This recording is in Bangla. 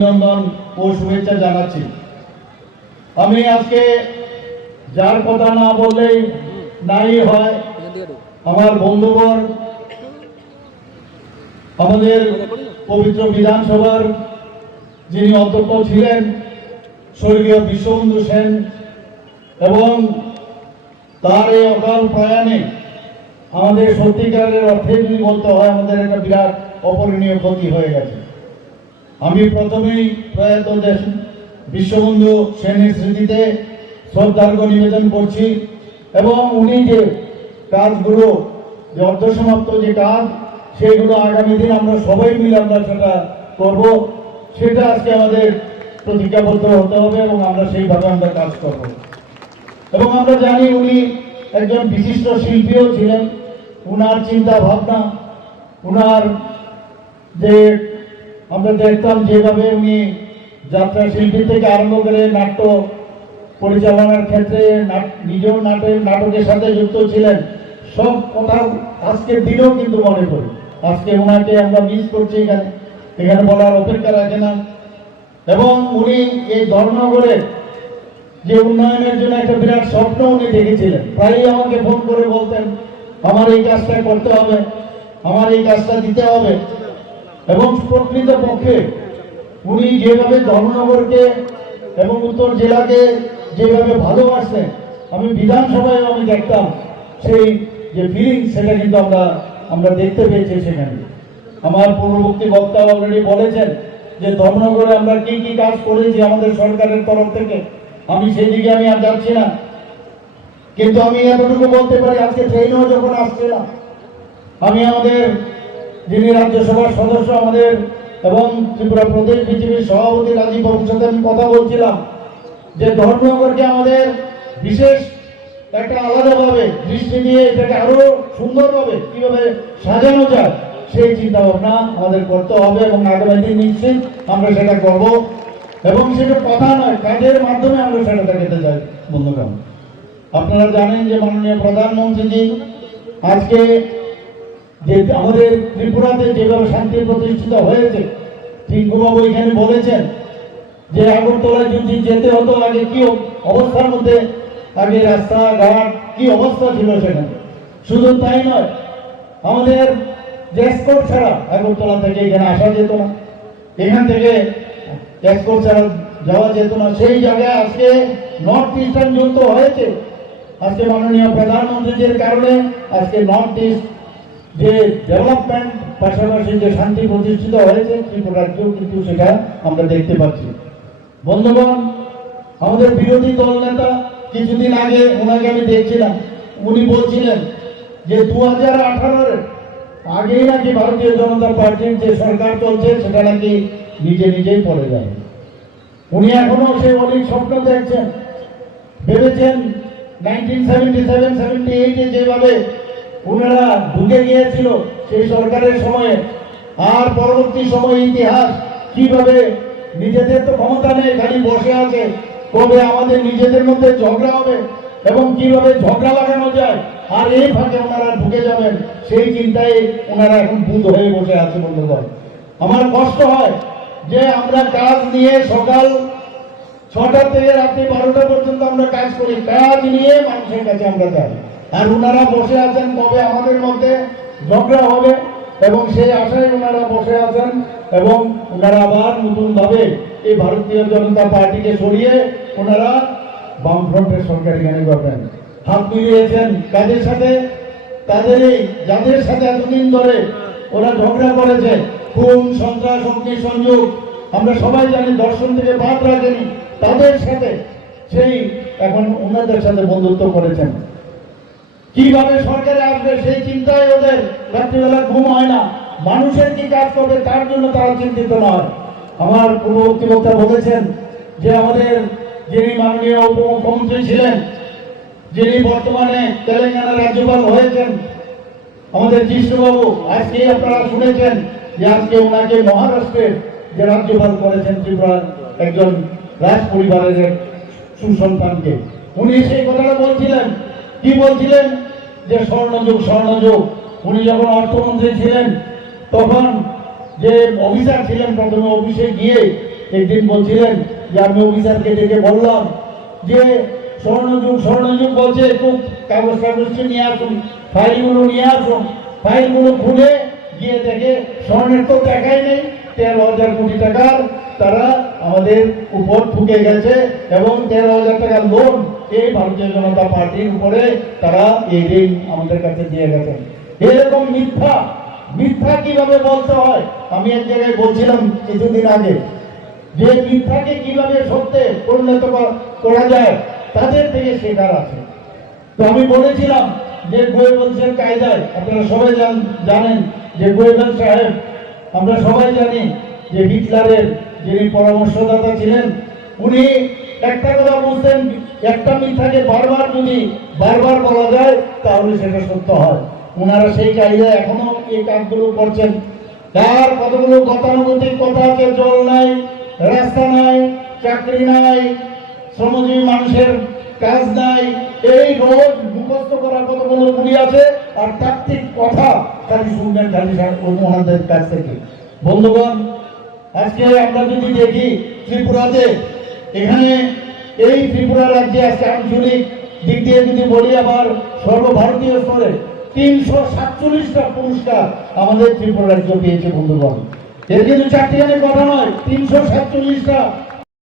অভিনন্দন ও শুভেচ্ছা জানাচ্ছি। আমি আজকে যার কথা না বললেই নাই হয়, আমার বন্ধুবর, আমাদের পবিত্র বিধানসভার যিনি অধ্যক্ষ ছিলেন স্বর্গীয় বিশ্ববন্ধু সেন, এবং তার এই অকাল প্রয়াণে আমাদের সত্যিকারের অর্থে যদি বলতে হয়, আমাদের একটা বিরাট অপূরণীয় ক্ষতি হয়ে গেছে। আমি প্রথমেই প্রয়াত বিশ্ববন্ধু সেনের স্মৃতিতে শ্রদ্ধার্ঘ্য নিবেদন করছি, এবং উনি যে কাজগুলো, যে অর্ধসমাপ্ত যে কাজ, সেইগুলো আগামী দিন আমরা সবাই মিলে আমরা সেটা করব, সেটা আজকে আমাদের প্রতিজ্ঞাবদ্ধ হতে হবে, এবং আমরা সেইভাবে আমরা কাজ করব। এবং আমরা জানি উনি একজন বিশিষ্ট শিল্পীও ছিলেন। উনার চিন্তা ভাবনা, উনার যে আমরা দেখতাম যেভাবে উনি যাত্রা শিল্পী থেকে আরম্ভ করে নাট্য পরিচালনার ক্ষেত্রে নিজেও নাটকের সাথে যুক্ত ছিলেন, সব কথা আজকের দিনেও কিন্তু মনে করি। আজকে ওনাকে আমরা মিস করছি, এখানে বলার অপেক্ষা রাখে না। এবং উনি এই ধর্মনগরের যে উন্নয়নের জন্য একটা বিরাট স্বপ্ন উনি দেখেছিলেন। প্রায়ই আমাকে ফোন করে বলতেন, আমার এই কাজটা করতে হবে, আমার এই কাজটা দিতে হবে। এবং প্রকৃত পক্ষে উনি যেভাবে ধর্মনগরকে এবং উত্তর জেলাকে যেভাবে ভালোবাসতেন, আমি বিধানসভায় আমি দেখতাম সেই যে ফিলিং, সেটা কিন্তু আমরা দেখতে পেয়েছি সেখানে। আমার পূর্ববর্তী বক্তা অলরেডি বলেছেন যে ধর্মনগরে আমরা কি কি কাজ করেছি আমাদের সরকারের তরফ থেকে। আমি সেই দিকে আমি আর যাচ্ছি না, কিন্তু আমি এতটুকু বলতে পারি, আজকে ট্রেনও যখন আসছে না, আমি আমাদের যিনি রাজ্যসভার সদস্য আমাদের এবং ত্রিপুরা প্রদেশ বিজেপির সভাপতি রাজীব বাবুর সাথে আমি কথা বলছিলাম যে ধর্মনগরকে আমাদের বিশেষ একটা আলাদাভাবে দৃষ্টি দিয়ে এটাকে আরো সুন্দরভাবে কিভাবে সাজানো যায় সেই চিন্তা ভাবনা আমাদের করতে হবে, এবং আগামী দিন নিশ্চিত আমরা সেটা করব। এবং সেটা কথা নয়, কাজের মাধ্যমে আমরা সেটা দেখাতে চাই। বন্ধুগণ, আপনারা জানেন যে মাননীয় প্রধানমন্ত্রীজি আজকে যে আমাদের ত্রিপুরাতে যেভাবে শান্তি প্রতিষ্ঠিত হয়েছে, টিঙ্কুবাবু এখানে বলেছেন যে আগরতলায় যদি যেতে হতো আগে কি অবস্থার মধ্যে, আগে রাস্তাঘাট কি অবস্থা ছিল সেখানে। শুধু তাই নয়, আমাদের যে এসকর্ট ছাড়া আগরতলা থেকে এখানে আসা যেত না, এখান থেকে এসকর্ট ছাড়া যাওয়া যেত না। সেই জায়গায় আজকে নর্থ ইস্টার্ন যুক্ত হয়েছে। আজকে মাননীয় প্রধানমন্ত্রীর কারণে আজকে নর্থ ইস্ট যে ডেভেলপমেন্ট, পাশাপাশি যে শান্তি প্রতিষ্ঠিত হয়েছে ত্রিপুরাতেও কিন্তু সেটা আমরা দেখতে পাচ্ছি। বন্ধুগণ, আমাদের বিরোধী দল নেতা কিছুদিন আগে ওনাকে আমি দেখছিলাম, উনি বলছিলেন যে 2018-এর আগেই নাকি ভারতীয় জনতা পার্টির যে সরকার চলছে সেটা নাকি নিজেই পড়ে যাবে। উনি এখনো সেই অনেক স্বপ্ন দেখছেন, ভেবেছেন 1977-78-এ যেভাবে ওনারা ঢুকে গিয়েছিল সেই সরকারের সময়ে, আর পরবর্তী সময়ে ইতিহাস কিভাবে নিজেদের তো ক্ষমতা নেই, খালি বসে আছে, কবে আমাদের নিজেদের মধ্যে ঝগড়া হবে এবং কিভাবে ঝগড়া লাগানো যায়, আর এই ফাঁকে ওনারা ঢুকে যাবেন, সেই চিন্তায় ওনারা এখন বুধ হয়ে বসে আছে। বন্ধুগণ, আমার কষ্ট হয় যে আমরা কাজ নিয়ে সকাল 6টা থেকে রাত্রি 12টা পর্যন্ত আমরা কাজ করি, কাজ নিয়ে মানুষের কাছে আমরা যাই, আর ওনারা বসে আছেন কবে আমাদের মধ্যে ঝগড়া হবে, এবং সেই আশায় ওনারা বসে আছেন। এবং ওনারা আবার নতুন ভাবে এই ভারতীয় জনতা পার্টিকে সরিয়ে ওনারা বামফ্রন্টের সরকার এখানে করবেন। হাত মিলিয়েছেন কাদের সাথে? তাদেরই যাদের সাথে এতদিন ধরে ওরা ঝগড়া করেছে, খুন, সন্ত্রাস, অগ্নিসংযোগ, আমরা সবাই জানি, দর্শন থেকে বাদ রাখেনি, তাদের সাথে সেই এখন ওনাদের সাথে বন্ধুত্ব করেছেন। কিভাবে সরকারে আসবে সেই চিন্তায় ওদের রাত্রিবেলা ঘুম হয় না, মানুষের কি কাজ করবে তার জন্য তারা চিন্তিত নয়। আমার পূর্ববর্তী বক্তা বলেছেন যে আমাদের যিনি মাননীয় উপমুখ্যমন্ত্রী ছিলেন, যিনি বর্তমানে তেলেঙ্গানা রাজ্যপাল হয়েছেন, আমাদের জিষ্ণুবাবু, আজকে আপনারা শুনেছেন যে আজকে ওনাকে মহারাষ্ট্রের যে রাজ্যপাল করেছেন ত্রিপুরার একজন রাজ পরিবারের এক সুসন্তানকে। উনি সেই কথাটা বলছিলেন, কি বলছিলেন যে স্বর্ণযুগ। উনি যখন অর্থমন্ত্রী ছিলেন তখন যে অফিসার ছিলেন, প্রথমে অফিসে গিয়ে একদিন বলছিলেন যে আমি অফিসারকে ডেকে বললাম যে স্বর্ণযুগ বলছে একটু কাগজ নিয়ে আসুন, ফাইলগুলো নিয়ে আসুন। ফাইলগুলো খুলে গিয়ে দেখে স্বর্ণের তো টাকাই নেই, 13,000 কোটি টাকার তারা আমাদের উপর ঠুকে গেছে এবং 13,000 টাকার লোন এই ভারতীয় জনতা পার্টির উপরে তারা এই ঋণ আমাদের কাছে দিয়ে গেছেন। এরকম মিথ্যা কিভাবে বলতে হয়? আমি এক জায়গায় বলছিলাম কিছুদিন আগে যে মিথ্যাকে কিভাবে সত্যে পরিণত করা যায় তাদের থেকে শেখার আছে। তো আমি বলেছিলাম যে গোয়েবলসের কায়দায়, আপনারা সবাই জানেন যে গোয়েবল সাহেব, আমরা সবাই জানি যে হিটলারের যিনি পরামর্শদাতা ছিলেন, উনি একটা কথা বলতেন, একটা মিথ্যাকে বারবার বলা যায় তাহলে সেটা সত্য হয়। ওনারা সেই কায়দায় এখনো এই কাজগুলো করছেন। তার কতগুলো গতানুগতিক কথা আছে, জল নাই, রাস্তা নাই, চাকরি নাই, শ্রমজীবী মানুষের কাজ নাই, এই রোজ মুখস্থ করা কতগুলো গুলি আছে। আর তাত্ত্বিক কথা খালি শুনবেন খালি ওনাদের কাছ থেকে। বন্ধুগণ, আজকে আমরা যদি দেখি ত্রিপুরাতে, এখানে এই ত্রিপুরা রাজ্যে আজকে আঞ্চলিক দিক দিয়ে যদি বলি, আবার সর্বভারতীয় স্তরে 347টা পুরস্কার আমাদের ত্রিপুরা রাজ্য পেয়েছে। বন্ধুগণ, এর কিন্তু চারটিখানি কথা নয়, 347টা